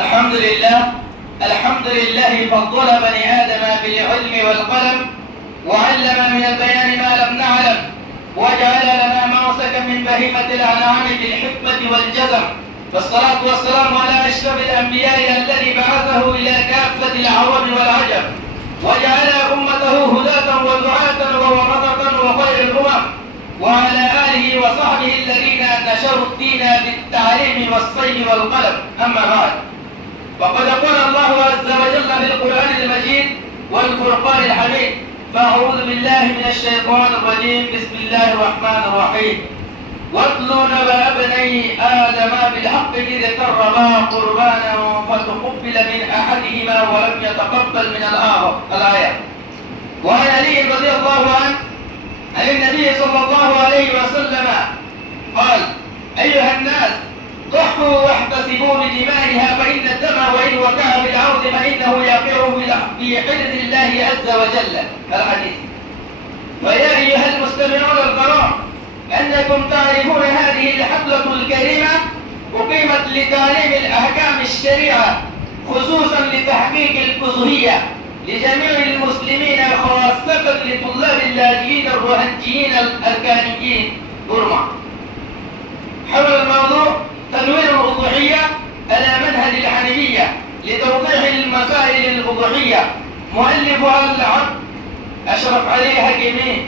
الحمد لله فضل بني آدم بالعلم والقلم وعلم من البيان ما لم نعلم وجعل لنا موسكا من بهيمة الأنعام بالحكمة والجزم والصلاة والسلام على أشرف الأنبياء الذي بعثه إلى كافة العرب والعجم وجعل أمته هداة ودعاة وورثة وخير الأمم وعلى آله وصحبه الذين نشروا الدين بالتعليم والصيد والقلم. أما بعد، وقد قال الله عز وجل في القرآن المجيد والفرقان الحميد: فأعوذ بالله من الشيطان الرجيم. بسم الله الرحمن الرحيم. واتلوا نبأ ابني آدم بالحق إذ قربا قربانا فتقبل من أحدهما ولم يتقبل من الآخر. الآية. وعن علي رضي الله عنه عن النبي صلى الله عليه وسلم قال: أيها الناس، ضحوا واحتسبوا بدمائها فإن الدم وإن وقع في الأرض فإنه يقع في حرز الله عز وجل. الحديث. ويا أيها المستمعون الكرام، أنكم تعرفون هذه الحفلة الكريمة أقيمت لتعليم الأحكام الشريعة خصوصا لتحقيق الألوهية لجميع المسلمين خاصة لطلاب اللاجئين الروهنجيين الأركانيين برما. حول الموضوع تنوير الأضحية على منهج الحنيفية لتوضيح المسائل الأضحية. مؤلفها العبد أشرف علي حكيمي،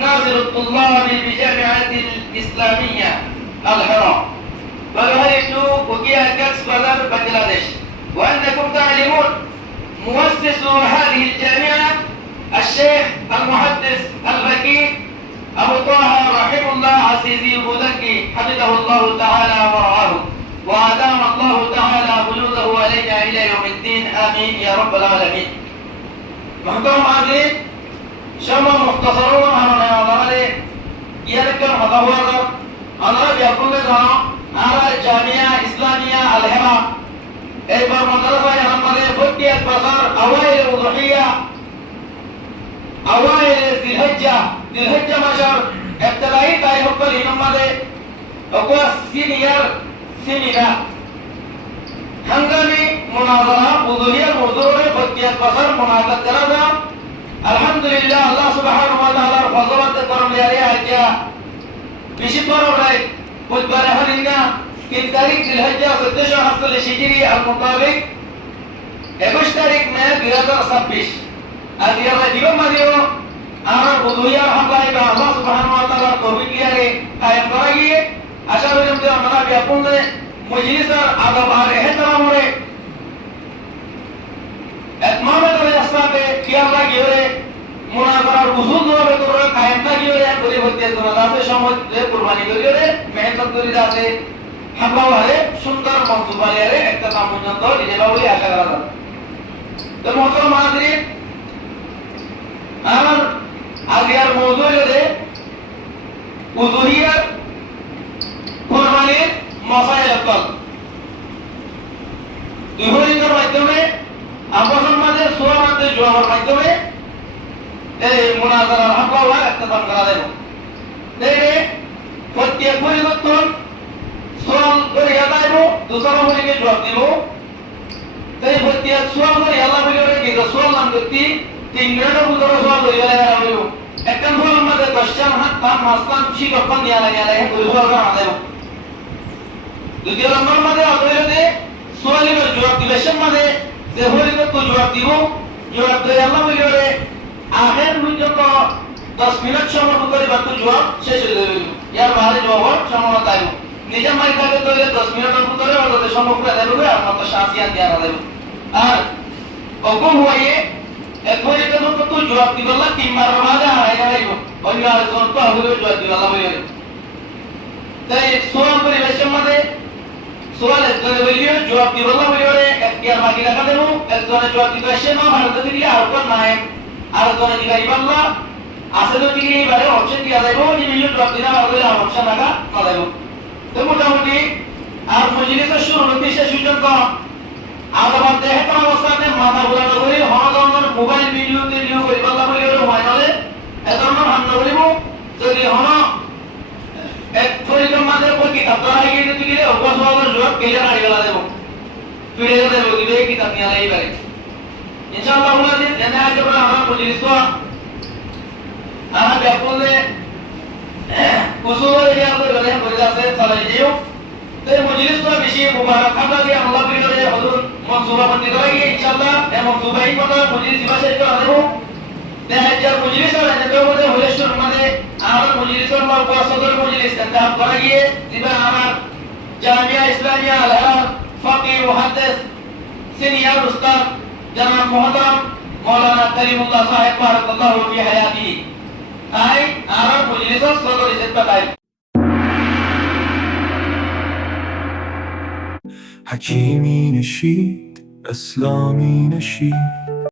ناظر الطلاب بجامعة الإسلامية الحرام، ويهيئ وكيا كاكس بازار بنغلاديش. وأنكم تعلمون مؤسس هذه الجامعة الشيخ المحدث الفقيه أبو طه رحمه الله عزيزي بودكي حفظه الله تعالى ورعاه وأدام الله تعالى بلوغه علينا إلى يوم الدين. آمين يا رب العالمين. محترم عزيز، شما مختصرون أنا نظري يذكر هذا أنا بيقول لك أنا جامعة إسلامية الحرام إبر مدرسة ينمر فتية بصر أوائل الأضحية أوائل ذي الحجة مشهر ابتدائي تاريخ قل ينمر أقوى سينير هنگامي مناظرة أضحية موضوع فتية بصر مناظرة. الحمد لله الله سبحانه وتعالى فضلت كرم لي أجا بشكر الله قد برهنا في تاريخ الحجة 16 هفته الهجري المطابق 21 تاريخ में 2026 अदियाला जीवन मदियो आमर बुधुया हमलाई बा अल्लाह सुब्हानाहु व तआला तौफीक दिया रे कायम कराइए। आशा करें कि हमारा व्यापन ने मजलिस और आदाब और एहतराम रे एतमाम करे अस्ताबे कियाला गिरे मुनाजरा उसूल दो तो कायम का गिरे बड़ी होती है तो दासे समझ ले कुर्बानी करिए मेहनत करी दासे হামলাওয়ারে সুন্দর মঞ্জুবালিয়ারে একটা কামুন্নত নিজেরা বলে আশা করা যায়। তো মোহতরম হাজিরিন, আমার আজকের মওজু হলো উযুহিয়ার কুরবানির মাসাইল কল। ইহুদিদের মাধ্যমে আপনার সমাজে সুরাতে জোয়ার মাধ্যমে এই মুনাজারার হামলাওয়ার একটা কাম করা যায়। দেখে প্রত্যেক পরিবর্তন সোয়াল করে আদায়বো দুসরা বলিকে জবাব দিব। তাই প্রত্যেক সোয়াল করে আল্লাহ বলি ওরে কি সোয়াল নাম করতে 3 মিনিটের ভিতরে সোয়াল করে আলাদা হইলো। একটা সোয়াল মধ্যে 10 জন হাত কান মাসলাম ঠিক অপন নিয়া লাগে আলাদা করে সোয়াল করা আদায়বো। দ্বিতীয় নম্বর মধ্যে আদায়তে সোয়ালের জবাব দিবেশন মধ্যে যে হইলো তো জবাব দিব। জবাব দিয়ে আল্লাহ বলি ওরে আখের পর্যন্ত 10 মিনিট সময় করে বাকি জবাব শেষ হয়ে যাবে। ইয়ার বাইরে জবাব সময় তাইবো নিজে মাই থাকে তো 10 মিনিটের ভিতরে ওদের সম্পর্ক দেবে আর মত শাসিয়ান দেয়া দেবে। আর হুকুম হয়ে একবারে তো জবাব দিবলা 3 বার বাজা আইনা আইবো অন্য আর কোন তো আগুলো জবাব দিবলা বলে। তাই সোয়াল পরিবেশের মধ্যে সোয়াল একজনে বলিও জবাব দিবলা বলে এখতিয়ার বাকি রাখা দেব। একজনে জবাব দিতে আসে না ভারত দিলে আর কোন নাই আর জনে দিবাই বাল্লা আসলে দিলে এবারে অপশন দিয়া যাইবো যে মিলিয়ন জবাব দিনা আর অপশন লাগা না যাইবো। তো মোটামুটি আর মজলিসের শুরু হতে শেষ পর্যন্ত আদাবাদ দেখতে অবস্থাতে মাথা ঘোরানো করে হনদনের মোবাইল ভিডিও করে কথা বলি ওরে হয় নলে এতন্ন হামনা বলিব যদি হন এক ফরিদম মাঝে কই কিতাব ধরা গিয়ে দিতে গেলে অবসর জবাব কেলে রাড়ি গলা দেব। video de lo que kita ni alai bari insyaallah Allah ni dana aja bana ama majlis ko ama gapole usul ya ko gale bari se salai jiyo te majlis ko bishi mubarak আমরা যে আল্লাহ বিনরে হযুর মনসুবা বন্দি করাই ইনশাআল্লাহ এই মনসুবা এই কথা মজলিস ভাষায় তো আনবো দেহাজার মজলিস আর এতে মধ্যে হলেশ্বর মানে আমার মজলিসের মাল কো সদর মজলিস ইন্তহাব করা গিয়ে জিবা আমার জামিয়া ইসলামিয়া আল-হারাম ফাকি মুহাদ্দিস সিনিয়র উস্তাদ জনাব মুহতারাম মাওলানা করিমুল্লাহ সাহেব বারাকাল্লাহু ফি হায়াতি তাই আমার মজলিসের সদর ইজ্জত পাই حكيمي نشيد أسلامي نشيد